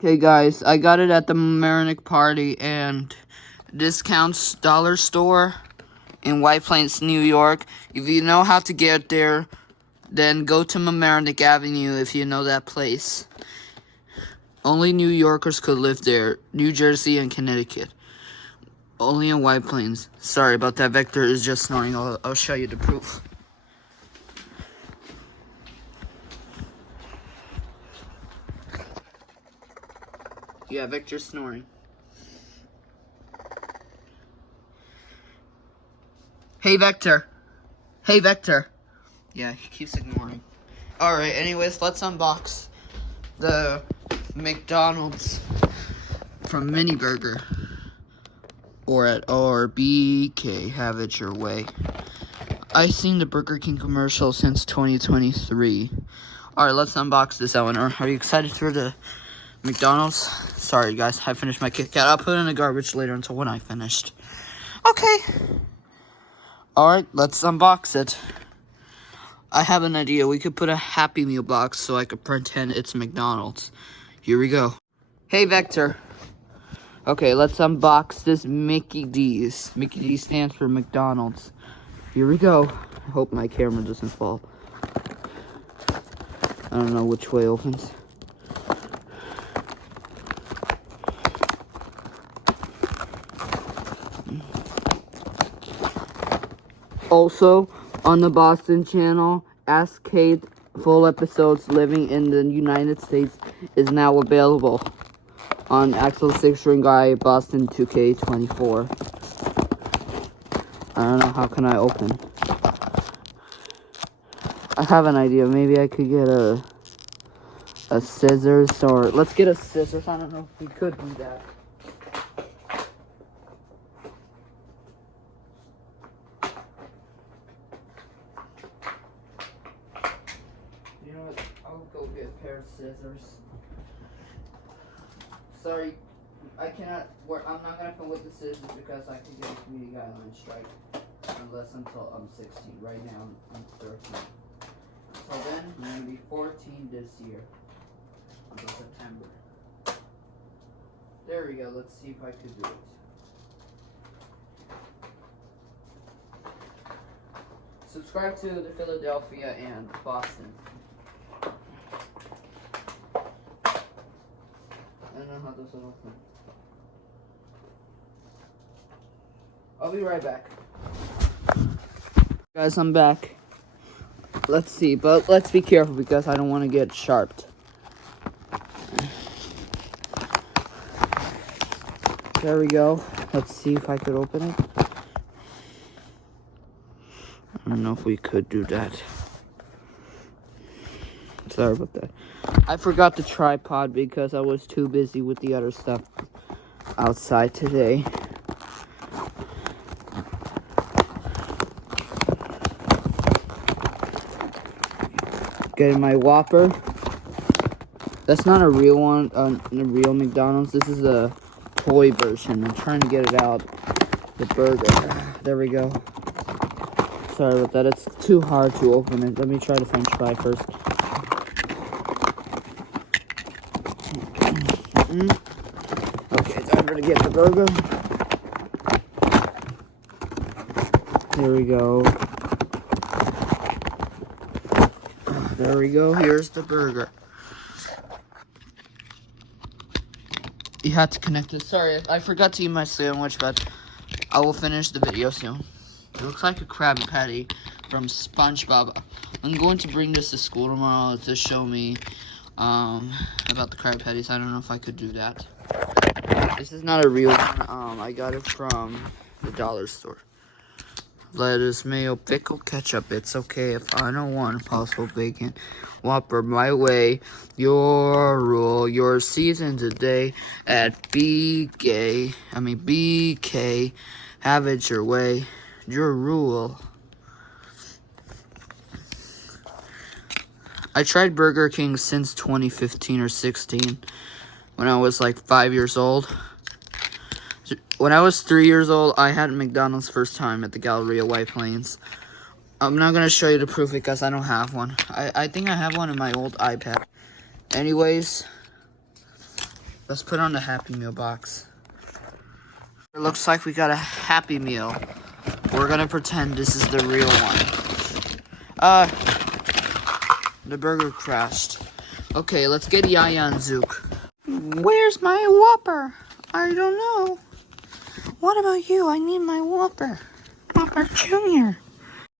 Okay, guys, I got it at the Marinick party and discounts dollar store in White Plains, New York. If you know how to get there, then go to Mamaroneck Avenue if you know that place. Only New Yorkers could live there. New Jersey and Connecticut. Only in White Plains. Sorry about that. Vector is just snoring. I'll show you the proof. Yeah, Vector's snoring. Hey, Vector. Hey, Vector. Yeah, he keeps ignoring. Alright, anyways, let's unbox the McDonald's from Mini Burger. Or at BK, have it your way. I've seen the Burger King commercial since 2023. Alright, let's unbox this, Elinor. Are you excited for the McDonald's? Sorry, guys, I finished my Kit Kat. I'll put it in the garbage later until when I finished. Okay. Alright, let's unbox it. I have an idea. We could put a Happy Meal box so I could pretend it's McDonald's. Here we go. Hey, Vector. Okay, let's unbox this Mickey D's. Mickey D stands for McDonald's. Here we go. I hope my camera doesn't fall. I don't know which way opens. Also, on the Boston channel, Ask Kate full episodes living in the United States is now available on Axel 6-String Guy Boston 2K24. I don't know, how can I open? I have an idea. Maybe I could get a scissors, or let's get a scissors. I don't know if we could do that. You know what? I'll go get a pair of scissors. Sorry, I cannot work. I'm not gonna come with the scissors because I could get a community guideline strike unless until I'm 16. Right now I'm 13. So then I'm gonna be 14 this year until September. There we go. Let's see if I could do it. Subscribe to the Philadelphia and Boston. I don't know how this will open. I'll be right back. Guys, I'm back. Let's see, but let's be careful because I don't want to get sharped. There we go. Let's see if I could open it. I don't know if we could do that. Sorry about that. I forgot the tripod because I was too busy with the other stuff outside today. Getting my Whopper. That's not a real one, a real McDonald's. This is a toy version. I'm trying to get it out. The burger. There we go. Sorry about that. It's too hard to open it. Let me try the French fry first. Okay, time to get the burger. Here we go. There we go. Here's the burger. You had to connect it. Sorry, I forgot to eat my sandwich, but I will finish the video soon. It looks like a Krabby Patty from SpongeBob. I'm going to bring this to school tomorrow to show me about the Krabby Patties. I don't know if I could do that. This is not a real one. I got it from the dollar store. Lettuce, mayo, pickle, ketchup. It's okay if I don't want possible bacon. Whopper my way. Your rule. Your season today at BK. Have it your way. Your rule. I tried Burger King since 2015 or 16 when I was like 5 years old. When I was 3 years old, I had McDonald's first time at the Galleria White Plains. I'm not going to show you the proof because I don't have one. I think I have one in my old iPad. Anyways, Let's put on the Happy Meal box. It looks like we got a Happy Meal. We're gonna pretend this is the real one. The burger crashed. Okay, let's get Yaya and Zook. Where's my Whopper? I don't know. What about you? I need my Whopper. Whopper Jr.